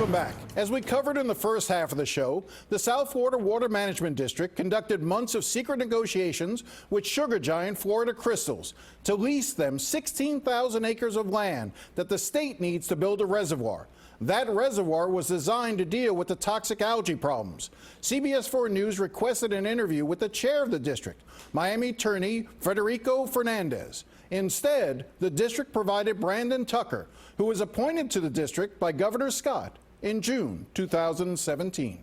Welcome back. As we covered in the first half of the show, the South Florida Water Management District conducted months of secret negotiations with sugar giant Florida Crystals to lease them 16,000 acres of land that the state needs to build a reservoir. That reservoir was designed to deal with the toxic algae problems. CBS 4 News requested an interview with the chair of the district, Miami attorney Federico Fernandez. Instead, the district provided Brandon Tucker, who was appointed to the district by Governor Scott in June 2017.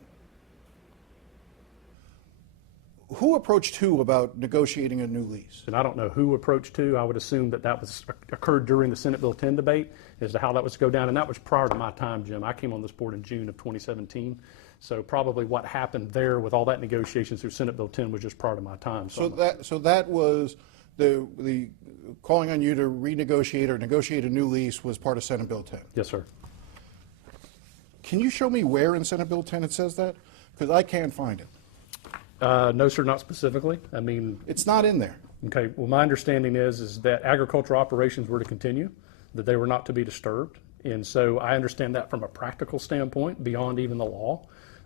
Who approached who about negotiating a new lease? And I don't know who approached who. I would assume that occurred during the Senate Bill 10 debate as to how that was to go down, and that was prior to my time, Jim. I came on this board in June of 2017, so probably what happened there with all that negotiations through Senate Bill 10 was just prior to my time. So that was the calling on you to renegotiate or negotiate a new lease was part of Senate Bill 10? Yes, sir. Can you show me where in Senate Bill 10 it says that? Because I can't find it. No, sir, not specifically. I mean, it's not in there. Okay. Well, my understanding is that agricultural operations were to continue, that they were not to be disturbed, and so I understand that from a practical standpoint, beyond even the law.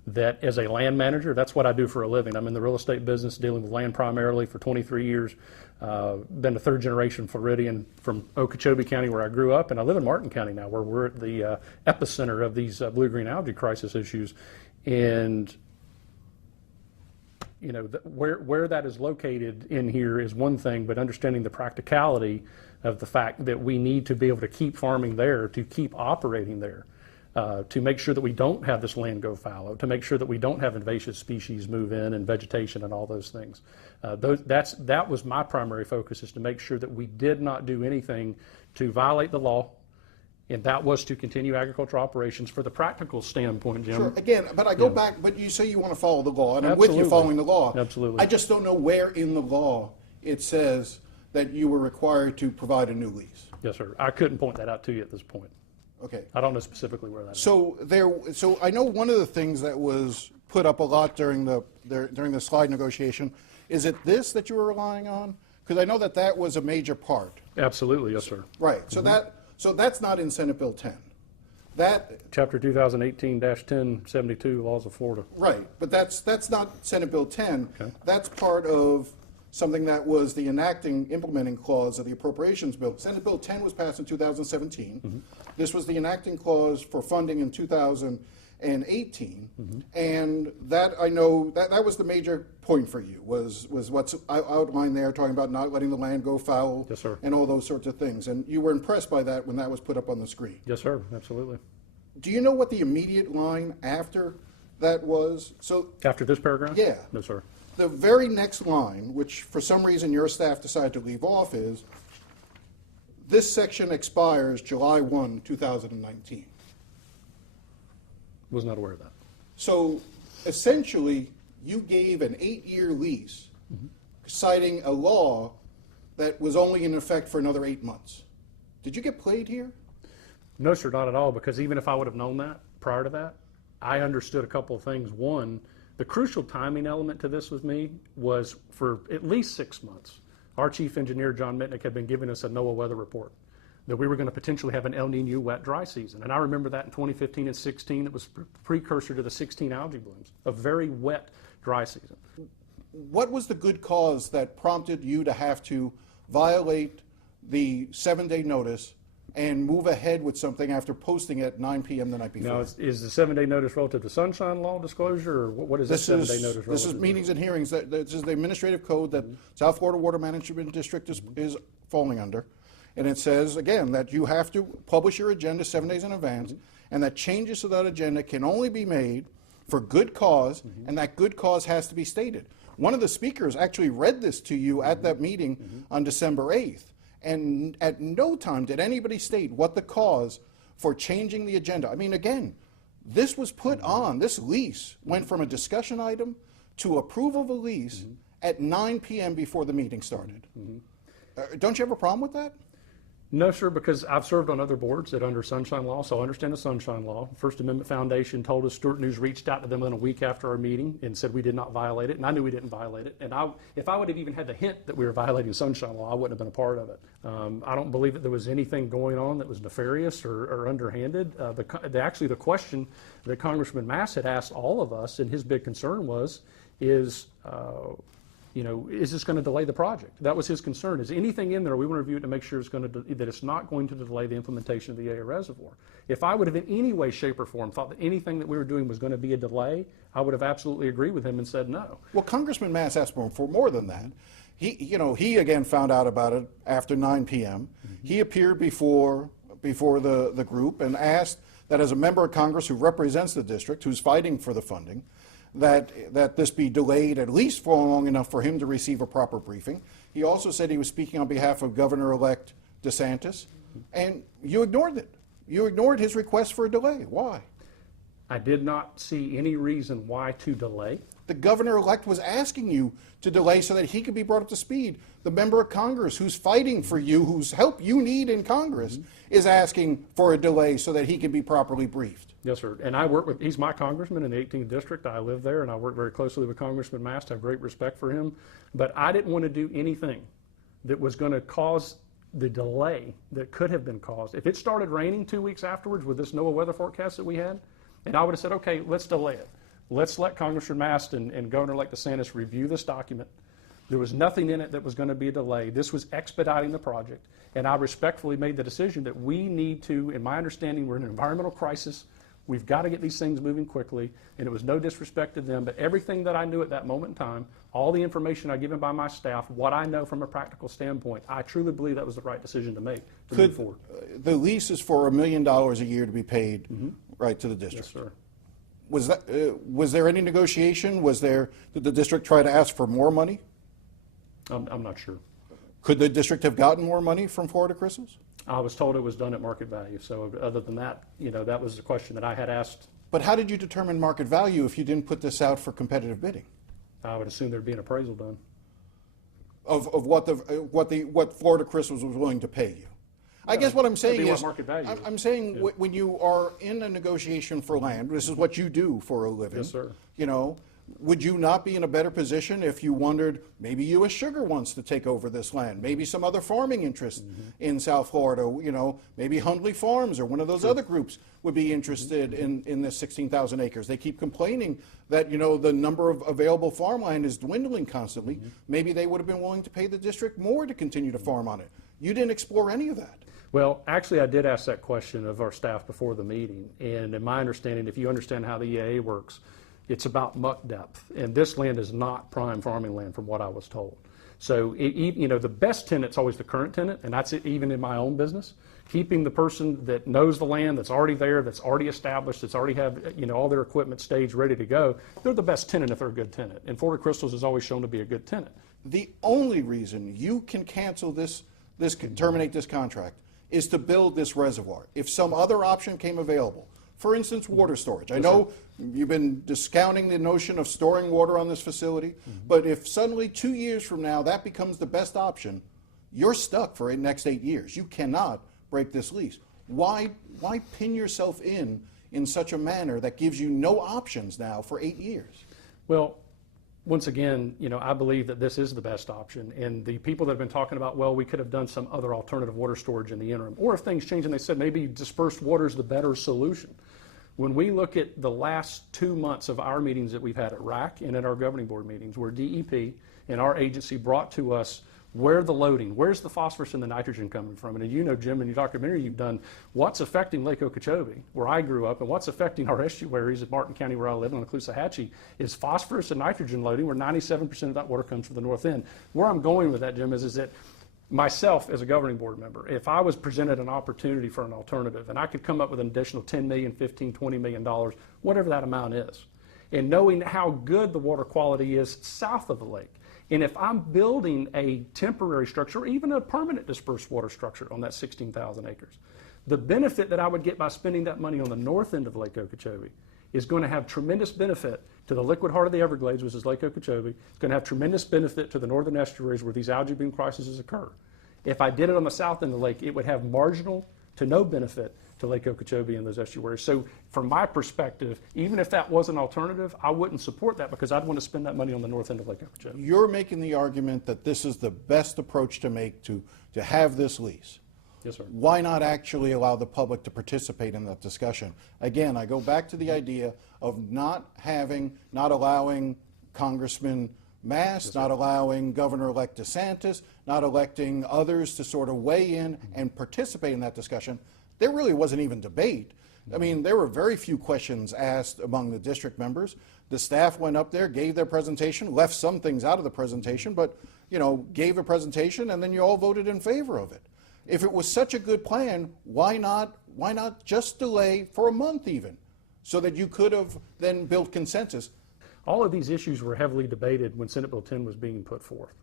That as a land manager, that's what I do for a living. I'm in the real estate business, dealing with land primarily for 23 years. Been a third generation Floridian from Okeechobee County, where I grew up, and I live in Martin County now, where we're at the epicenter of these blue-green algae crisis issues. And you know, where that is located in here is one thing, but understanding the practicality of the fact that we need to be able to keep farming there, to keep operating there, to make sure that we don't have this land go fallow, to make sure that we don't have invasive species move in and vegetation and all those things. That was my primary focus, is to make sure that we did not do anything to violate the law, and that was to continue agricultural operations for the practical standpoint, Jim. Sure. Again, but I go back, but you say you want to follow the law, and Absolutely. I'm with you following the law. Absolutely. I just don't know where in the law it says that you were required to provide a new lease. Yes, sir. I couldn't point that out to you at this point. Okay. I don't know specifically where that is. So I know one of the things that was put up a lot during the slide negotiation, is it this that you were relying on? Because I know that was a major part. Absolutely, yes, sir. Right. So that's not in Senate Bill 10. Chapter 2018-1072, Laws of Florida. Right, but that's not Senate Bill 10. Okay. That's part of something that was the implementing clause of the appropriations bill. Senate Bill 10 was passed in 2017. Mm-hmm. This was the enacting clause for funding in 2018. Mm-hmm. And that, I know, that was the major point for you, was what's outlined there, talking about not letting the land go foul. Yes, sir. And all those sorts of things. And you were impressed by that when that was put up on the screen. Yes, sir, absolutely. Do you know what the immediate line after that was? So after this paragraph? Yeah. No, sir. The very next line, which for some reason your staff decided to leave off, is this section expires July 1, 2019. Was not aware of that. So essentially, you gave an 8-year lease, mm-hmm. citing a law that was only in effect for another 8 months. Did you get played here? No, sir, not at all, because even if I would have known that prior to that, I understood a couple of things. One, the crucial timing element to this with me was for at least 6 months, our chief engineer, John Mitnick, had been giving us a NOAA weather report that we were going to potentially have an El Nino wet dry season. And I remember that in 2015 and 16, it was precursor to the 16 algae blooms, a very wet dry season. What was the good cause that prompted you to have to violate the 7-day notice and move ahead with something after posting it at 9 p.m. the night before? Now, is the 7-day notice relative to sunshine law disclosure, or what is this 7-day notice relative to? This is meetings and hearings. This is the administrative code that South Florida Water Management District is falling under. And it says, again, that you have to publish your agenda 7 days in advance, and that changes to that agenda can only be made for good cause, and that good cause has to be stated. One of the speakers actually read this to you at that meeting on December 8th. And at no time did anybody state what the cause for changing the agenda. I mean, again, this was put on, this lease went from a discussion item to approval of a lease at 9 p.m. before the meeting started. Don't you have a problem with that? No, sir, because I've served on other boards that under Sunshine Law, so I understand the Sunshine Law. First Amendment Foundation told us Stewart News reached out to them within a week after our meeting and said we did not violate it, and I knew we didn't violate it. And if I would have even had the hint that we were violating Sunshine Law, I wouldn't have been a part of it. I don't believe that there was anything going on that was nefarious or underhanded. Actually, the question that Congressman Mass had asked all of us, and his big concern was, is this going to delay the project? That was his concern. Is anything in there, we want to review it to make sure that it's not going to delay the implementation of the AA reservoir. If I would have in any way, shape, or form thought that anything that we were doing was going to be a delay, I would have absolutely agreed with him and said no. Well, Congressman Mass asked for more than that. He again found out about it after 9 p.m. Mm-hmm. He appeared before the group and asked that as a member of Congress who represents the district, who's fighting for the funding, that this be delayed at least for long enough for him to receive a proper briefing. He also said he was speaking on behalf of Governor-elect DeSantis, and you ignored it. You ignored his request for a delay. Why? I did not see any reason why to delay. The governor-elect was asking you to delay so that he could be brought up to speed. The member of Congress who's fighting for you, whose help you need in Congress, is asking for a delay so that he can be properly briefed. Yes, sir. And he's my congressman in the 18th district. I live there, and I work very closely with Congressman Mast. I have great respect for him. But I didn't want to do anything that was going to cause the delay that could have been caused. If it started raining 2 weeks afterwards with this NOAA weather forecast that we had, and I would have said, okay, let's delay it. Let's let Congressman Mast and Governor-elect DeSantis review this document. There was nothing in it that was going to be a delay. This was expediting the project. And I respectfully made the decision that we need to, in my understanding, we're in an environmental crisis. We've got to get these things moving quickly. And it was no disrespect to them, but everything that I knew at that moment in time, all the information I given by my staff, what I know from a practical standpoint, I truly believe that was the right decision to make to move forward. The lease is for $1 million a year to be paid right to the district. Yes, sir. Was there any negotiation? Did the district try to ask for more money? I'm not sure. Could the district have gotten more money from Florida Crystals? I was told it was done at market value. So other than that, that was the question that I had asked. But how did you determine market value if you didn't put this out for competitive bidding? I would assume there'd be an appraisal done. Of what Florida Crystals was willing to pay you. I guess what I'm saying is, market value. I'm saying when you are in a negotiation for land, this is what you do for a living. Yes, sir. Would you not be in a better position if you wondered, maybe U.S. Sugar wants to take over this land, maybe some other farming interest in South Florida, maybe Hundley Farms or one of those other groups would be interested in this 16,000 acres. They keep complaining that, the number of available farmland is dwindling constantly. Maybe they would have been willing to pay the district more to continue to farm on it. You didn't explore any of that. Well, actually, I did ask that question of our staff before the meeting. And in my understanding, if you understand how the EAA works, it's about muck depth. And this land is not prime farming land from what I was told. So, the best tenant's always the current tenant, and that's it even in my own business. Keeping the person that knows the land, that's already there, that's already established, that's already have, all their equipment staged, ready to go, they're the best tenant if they're a good tenant. And Florida Crystals has always shown to be a good tenant. The only reason you can cancel terminate this contract is to build this reservoir. If some other option came available, for instance, water storage. I know you've been discounting the notion of storing water on this facility, but if suddenly 2 years from now that becomes the best option, you're stuck for the next 8 years. You cannot break this lease. Why pin yourself in such a manner that gives you no options now for 8 years? Well, once again, I believe that this is the best option. And the people that have been talking about, well, we could have done some other alternative water storage in the interim. Or if things change and they said maybe dispersed water is the better solution. When we look at the last 2 months of our meetings that we've had at RAC and at our governing board meetings, where DEP and our agency brought to us where the loading, where's the phosphorus and the nitrogen coming from? And Jim, in your documentary you've done, what's affecting Lake Okeechobee, where I grew up, and what's affecting our estuaries in Martin County, where I live, on the Caloosahatchee, is phosphorus and nitrogen loading, where 97% of that water comes from the north end. Where I'm going with that, Jim, is that myself, as a governing board member, if I was presented an opportunity for an alternative, and I could come up with an additional $10 million, $15, $20 million, whatever that amount is, and knowing how good the water quality is south of the lake, and if I'm building a temporary structure or even a permanent dispersed water structure on that 16,000 acres, the benefit that I would get by spending that money on the north end of Lake Okeechobee is going to have tremendous benefit to the liquid heart of the Everglades, which is Lake Okeechobee. It's going to have tremendous benefit to the northern estuaries where these algae bloom crises occur. If I did it on the south end of the lake, it would have marginal to no benefit to Lake Okeechobee and those estuaries. So from my perspective, even if that was an alternative, I wouldn't support that because I'd want to spend that money on the north end of Lake Okeechobee. You're making the argument that this is the best approach to make to have this lease. Yes, sir. Why not actually allow the public to participate in that discussion? Again, I go back to the idea of not allowing Congressman Mass, not allowing Governor-elect DeSantis, not electing others to sort of weigh in and participate in that discussion. There really wasn't even debate. I mean, there were very few questions asked among the district members. The staff went up there, gave their presentation, left some things out of the presentation, but, you know, gave a presentation, and then you all voted in favor of it. If it was such a good plan, why not just delay for a month even, so that you could have then built consensus? All of these issues were heavily debated when Senate Bill 10 was being put forth.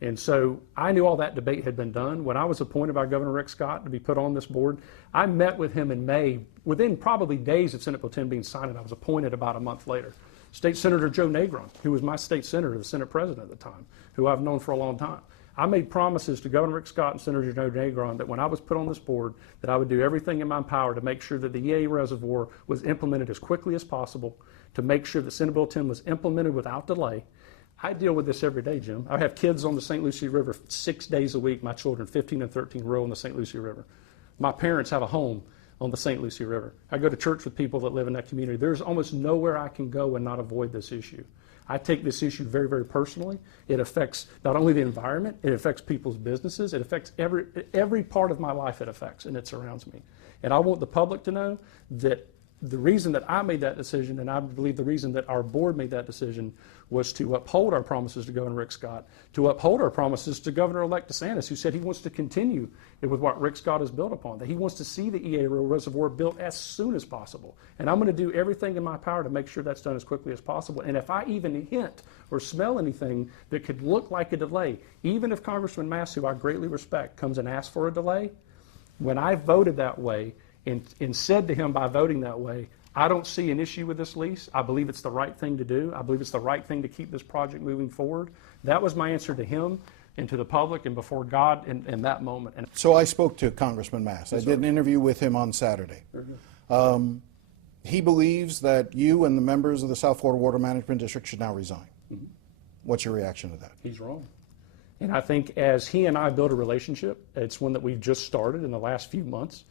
And so I knew all that debate had been done. When I was appointed by Governor Rick Scott to be put on this board, I met with him in May, within probably days of Senate Bill 10 being signed, and I was appointed about a month later. State Senator Joe Negron, who was my state senator, the Senate president at the time, who I've known for a long time. I made promises to Governor Rick Scott and Senator Joe Negron that when I was put on this board, that I would do everything in my power to make sure that the EA reservoir was implemented as quickly as possible, to make sure that Senate Bill 10 was implemented without delay. I deal with this every day, Jim. I have kids on the St. Lucie River 6 days a week. My children, 15 and 13, row on the St. Lucie River. My parents have a home on the St. Lucie River. I go to church with people that live in that community. There's almost nowhere I can go and not avoid this issue. I take this issue very, very personally. It affects not only the environment, it affects people's businesses, it affects every part of my life it affects, and it surrounds me. And I want the public to know that the reason that I made that decision, and I believe the reason that our board made that decision, was to uphold our promises to Governor Rick Scott, to uphold our promises to Governor-elect DeSantis, who said he wants to continue with what Rick Scott has built upon, that he wants to see the EA reservoir built as soon as possible. And I'm going to do everything in my power to make sure that's done as quickly as possible. And if I even hint or smell anything that could look like a delay, even if Congressman Mass, who I greatly respect, comes and asks for a delay, when I voted that way and said to him by voting that way, I don't see an issue with this lease. I believe it's the right thing to do. I believe it's the right thing to keep this project moving forward. That was my answer to him and to the public and before God in that moment. And So I spoke to Congressman Mass. I did an interview with him on Saturday. He believes that you and the members of the South Florida Water Management District should now resign. What's your reaction to that? He's wrong. And I think as he and I build a relationship, it's one that we've just started in the last few months.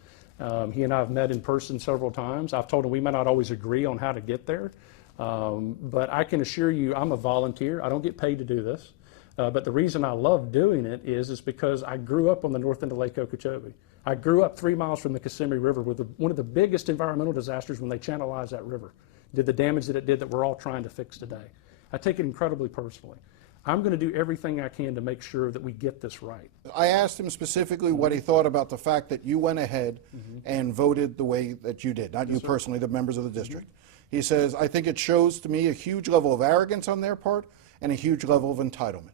He and I have met in person several times. I've told him we may not always agree on how to get there, but I can assure you I'm a volunteer. I don't get paid to do this, but the reason I love doing it is because I grew up on the north end of Lake Okeechobee. I grew up 3 miles from the Kissimmee River with one of the biggest environmental disasters when they channelized that river, did the damage that it did that we're all trying to fix today. I take it incredibly personally. I'm going to do everything I can to make sure that we get this right. I asked him specifically what he thought about the fact that you went ahead and voted the way that you did, not you personally, the members of the district. He says, I think it shows to me a huge level of arrogance on their part and a huge level of entitlement.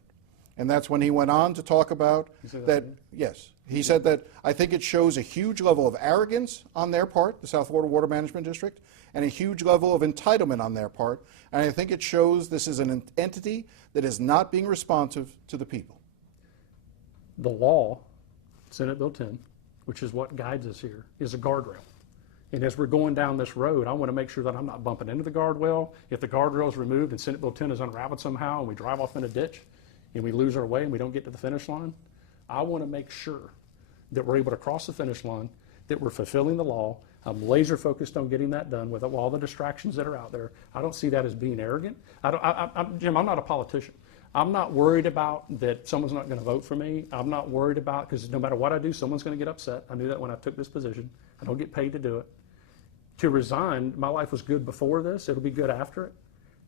And that's when he went on to talk about that, yes, he said that I think it shows a huge level of arrogance on their part, the South Florida Water Management District, and a huge level of entitlement on their part. And I think it shows this is an entity that is not being responsive to the people. The law, Senate Bill 10, which is what guides us here, is a guardrail. And as we're going down this road, I want to make sure that I'm not bumping into the guardrail. If the guardrail is removed and Senate Bill 10 is unraveled somehow and we drive off in a ditch and we lose our way and we don't get to the finish line, I want to make sure that we're able to cross the finish line, that we're fulfilling the law. I'm laser focused on getting that done with all the distractions that are out there. I don't see that as being arrogant. Jim, I'm not a politician. I'm not worried about that someone's not going to vote for me. I'm not worried about, because no matter what I do, someone's going to get upset. I knew that when I took this position. I don't get paid to do it. To resign, my life was good before this. It'll be good after it.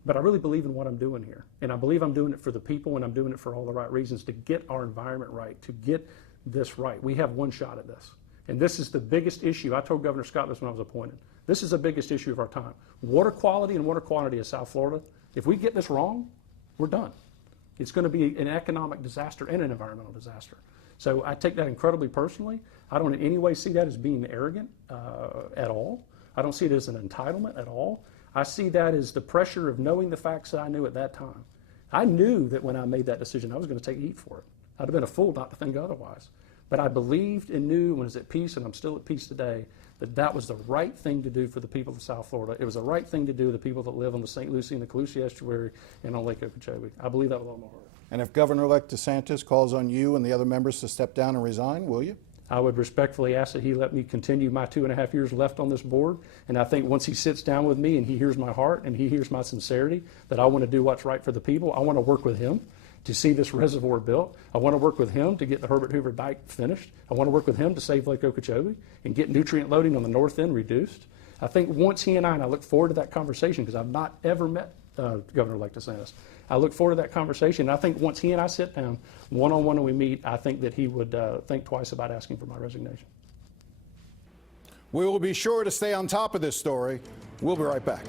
But I really believe in what I'm doing here. And I believe I'm doing it for the people, and I'm doing it for all the right reasons, to get our environment right, to get this right. We have one shot at this. And this is the biggest issue. I told Governor Scott this when I was appointed. This is the biggest issue of our time. Water quality and water quantity of South Florida. If we get this wrong, we're done. It's going to be an economic disaster and an environmental disaster. So I take that incredibly personally. I don't in any way see that as being arrogant at all. I don't see it as an entitlement at all. I see that as the pressure of knowing the facts that I knew at that time. I knew that when I made that decision, I was going to take heat for it. I'd have been a fool not to think otherwise. But I believed and knew when I was at peace, and I'm still at peace today, that that was the right thing to do for the people of South Florida. It was the right thing to do for the people that live on the St. Lucie and the Calusi Estuary and on Lake Okeechobee. I believe that with all my heart. And if Governor-elect DeSantis calls on you and the other members to step down and resign, will you? I would respectfully ask that he let me continue my 2.5 years left on this board. And I think once he sits down with me and he hears my heart and he hears my sincerity, that I want to do what's right for the people. I want to work with him to see this reservoir built. I want to work with him to get the Herbert Hoover Dike finished. I want to work with him to save Lake Okeechobee and get nutrient loading on the north end reduced. I think once he and I look forward to that conversation, because I've not ever met Governor-elect DeSantis. I look forward to that conversation. And I think once he and I sit down one-on-one and we meet, I think that he would think twice about asking for my resignation. We will be sure to stay on top of this story. We'll be right back.